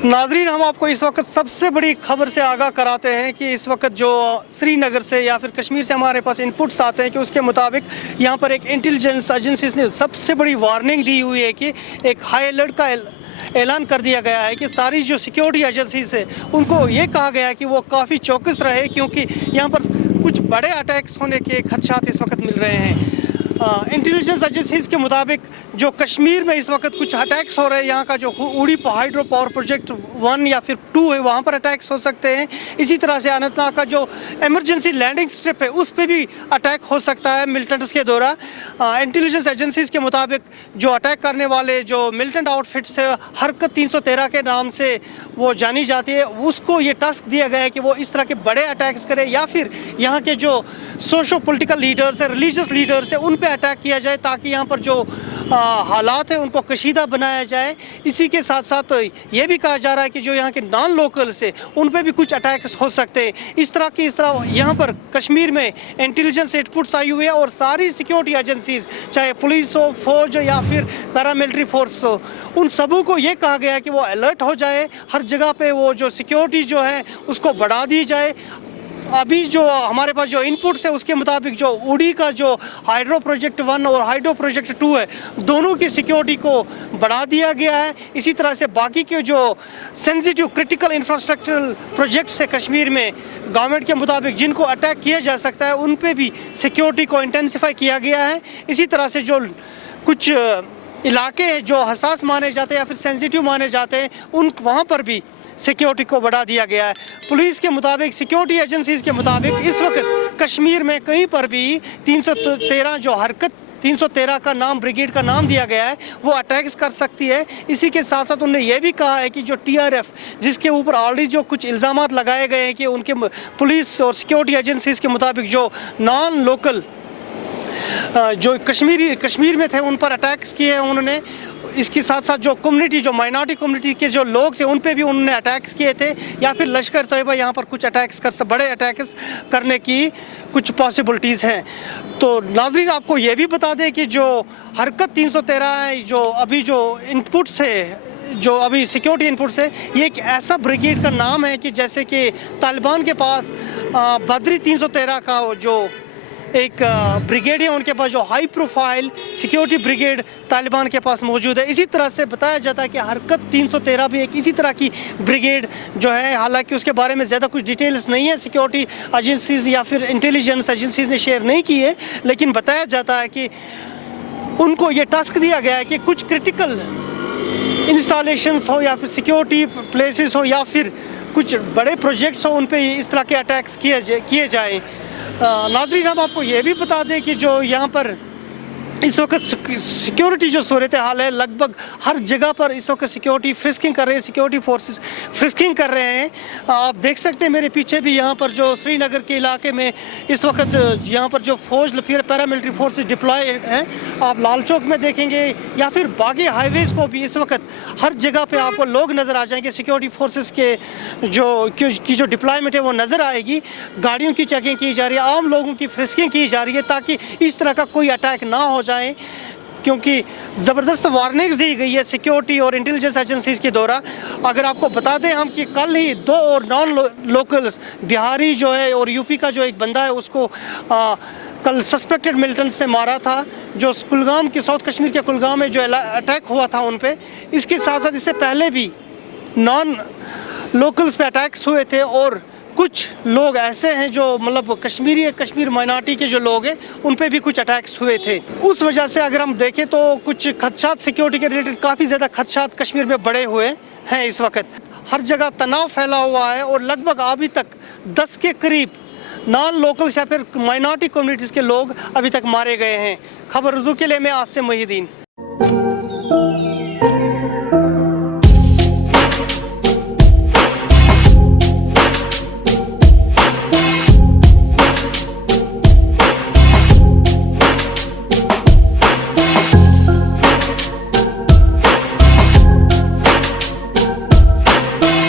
नाजरीन, हम आपको इस वक्त सबसे बड़ी खबर से आगाह कराते हैं कि इस वक्त जो श्रीनगर से या फिर कश्मीर से हमारे पास इनपुट्स आते हैं कि उसके मुताबिक यहाँ पर एक इंटेलिजेंस एजेंसीज ने सबसे बड़ी वार्निंग दी हुई है कि एक हाई अलर्ट का ऐलान कर दिया गया है कि सारी जो सिक्योरिटी एजेंसीज है उनको ये कहा गया है कि वो काफ़ी चौकस रहे, क्योंकि यहाँ पर कुछ बड़े अटैक्स होने के खदशात इस वक्त मिल रहे हैं। इंटेलिजेंस एजेंसीज के मुताबिक जो कश्मीर में इस वक्त कुछ अटैक्स हो रहे हैं, यहाँ का जो उड़ी हाइड्रो पावर प्रोजेक्ट 1 या फिर 2 है वहाँ पर अटैक्स हो सकते हैं। इसी तरह से अनंतनाग का जो इमरजेंसी लैंडिंग स्ट्रिप है उस पर भी अटैक हो सकता है मिलिटेंट्स के द्वारा। इंटेलिजेंस एजेंसीज के मुताबिक जो अटैक करने वाले जो मिलिटेंट आउटफिट्स है, हरकत 313 के नाम से वो जानी जाती है, उसको ये टास्क दिया गया है कि वो इस तरह के बड़े अटैक्स करे या फिर यहाँ के जो सोशो पॉलिटिकल लीडर्स है, रिलीजियस लीडर्स है, उन पे अटैक किया जाए ताकि यहाँ पर जो हालात है उनको कशीदा बनाया जाए। इसी के साथ साथ तो ये भी कहा जा रहा है कि जो यहाँ के नॉन लोकल्स है उन पे भी कुछ अटैक्स हो सकते हैं। इस तरह यहाँ पर कश्मीर में इंटेलिजेंस इनपुट्स आई हुई है और सारी सिक्योरिटी एजेंसीज, चाहे पुलिस हो, फौज हो या फिर पैरामिलिट्री फोर्स हो, उन सबों को ये कहा गया है कि वो अलर्ट हो जाए, हर जगह पे वो जो सिक्योरिटी जो है उसको बढ़ा दी जाए। अभी जो हमारे पास जो इनपुट्स है उसके मुताबिक जो उड़ी का जो हाइड्रो प्रोजेक्ट 1 और हाइड्रो प्रोजेक्ट 2 है, दोनों की सिक्योरिटी को बढ़ा दिया गया है। इसी तरह से बाकी के जो सेंसिटिव क्रिटिकल इंफ्रास्ट्रक्चरल प्रोजेक्ट्स है कश्मीर में, गवर्नमेंट के मुताबिक जिनको अटैक किया जा सकता है उन पे भी सिक्योरिटी को इंटेंसिफाई किया गया है। इसी तरह से जो कुछ इलाके हैं जो हसास माने जाते हैं या फिर सेंसिटिव माने जाते हैं, वहाँ पर भी सिक्योरिटी को बढ़ा दिया गया है। पुलिस के मुताबिक, सिक्योरिटी एजेंसीज के मुताबिक इस वक्त कश्मीर में कहीं पर भी 313 जो हरकत 313 का नाम, ब्रिगेड का नाम दिया गया है, वो अटैक्स कर सकती है। इसी के साथ साथ उन्होंने ये भी कहा है कि जो TRF, जिसके ऊपर ऑलरेडी जो कुछ इल्ज़ामात लगाए गए हैं कि उनके पुलिस और सिक्योरिटी एजेंसीज के मुताबिक जो नॉन लोकल जो कश्मीर में थे उन पर अटैक्स किए हैं उन्होंने। इसके साथ साथ जो कम्युनिटी, जो माइनॉरिटी कम्युनिटी के जो लोग थे उन पे भी उन्होंने अटैक्स किए थे, या फिर लश्कर तैयबा यहाँ पर कुछ बड़े अटैक्स करने की कुछ पॉसिबिलिटीज़ हैं। तो नाज़रीन, आपको ये भी बता दें कि जो हरकत 313 है, जो अभी जो इनपुट्स है, जो अभी सिक्योरिटी इनपुट्स है, ये एक ऐसा ब्रिगेड का नाम है कि जैसे कि तालिबान के पास बद्री 313 का जो एक ब्रिगेड है, उनके पास जो high profile security brigade Taliban के पास मौजूद है। इसी तरह से बताया जाता है कि हरकत 313 भी एक इसी तरह की ब्रिगेड जो है, हालांकि उसके बारे में ज़्यादा कुछ डिटेल्स नहीं है, सिक्योरिटी एजेंसीज या फिर इंटेलिजेंस एजेंसीज ने शेयर नहीं की है, लेकिन बताया जाता है कि उनको ये टास्क दिया गया है कि कुछ क्रिटिकल इंस्टॉलेशंस हो या फिर सिक्योरिटी प्लेसेस हो या फिर कुछ बड़े प्रोजेक्ट्स हो, उन पर इस तरह के अटैक्स किए जाएँ। नाज़रीन, हम आपको ये भी बता दें कि जो यहाँ पर इस वक्त सिक्योरिटी जो सूरत हाल है, लगभग हर जगह पर इस वक्त सिक्योरिटी फ्रिस्किंग कर रहे हैं, सिक्योरिटी फोर्सेस फ्रिस्किंग कर रहे हैं। आप देख सकते हैं मेरे पीछे भी, यहाँ पर जो श्रीनगर के इलाके में इस वक्त यहाँ पर जो फौज फिर पैरामिलिट्री फोर्सेस डिप्लॉय हैं, आप लाल चौक में देखेंगे या फिर बाकी हाईवेज़ को भी इस वक्त हर जगह पे आपको लोग नज़र आ जाएंगे। सिक्योरिटी फोर्सेस के जो डिप्लॉयमेंट है वो नज़र आएगी। गाड़ियों की चेकिंग की जा रही है, आम लोगों की फ्रिस्किंग की जा रही है ताकि इस तरह का कोई अटैक ना हो जाए, क्योंकि ज़बरदस्त वार्निंग्स दी गई है सिक्योरिटी और इंटेलिजेंस एजेंसीज के द्वारा। अगर आपको बता दें हम कि कल ही 2 और नॉन लोकल्स, बिहारी जो है और यूपी का जो एक बंदा है, उसको कल सस्पेक्टेड मिलिटेंट्स ने मारा था, जो कुलगाम के, साउथ कश्मीर के कुलगाम में जो अटैक हुआ था उन पे। इसके साथ साथ इससे पहले भी नॉन लोकल्स पे अटैक्स हुए थे और कुछ लोग ऐसे हैं जो मतलब कश्मीर माइनॉरिटी के जो लोग हैं उन पे भी कुछ अटैक्स हुए थे। उस वजह से अगर हम देखें तो कुछ खदशात सिक्योरिटी के रिलेटेड, काफ़ी ज़्यादा खदशात कश्मीर में बढ़े हुए हैं। इस वक्त हर जगह तनाव फैला हुआ है और लगभग अभी तक 10 के करीब नॉन लोकल्स या फिर माइनॉरिटी कम्युनिटीज़ के लोग अभी तक मारे गए हैं। खबर उर्दू के लिए मैं आसिम मुहिद्दीन।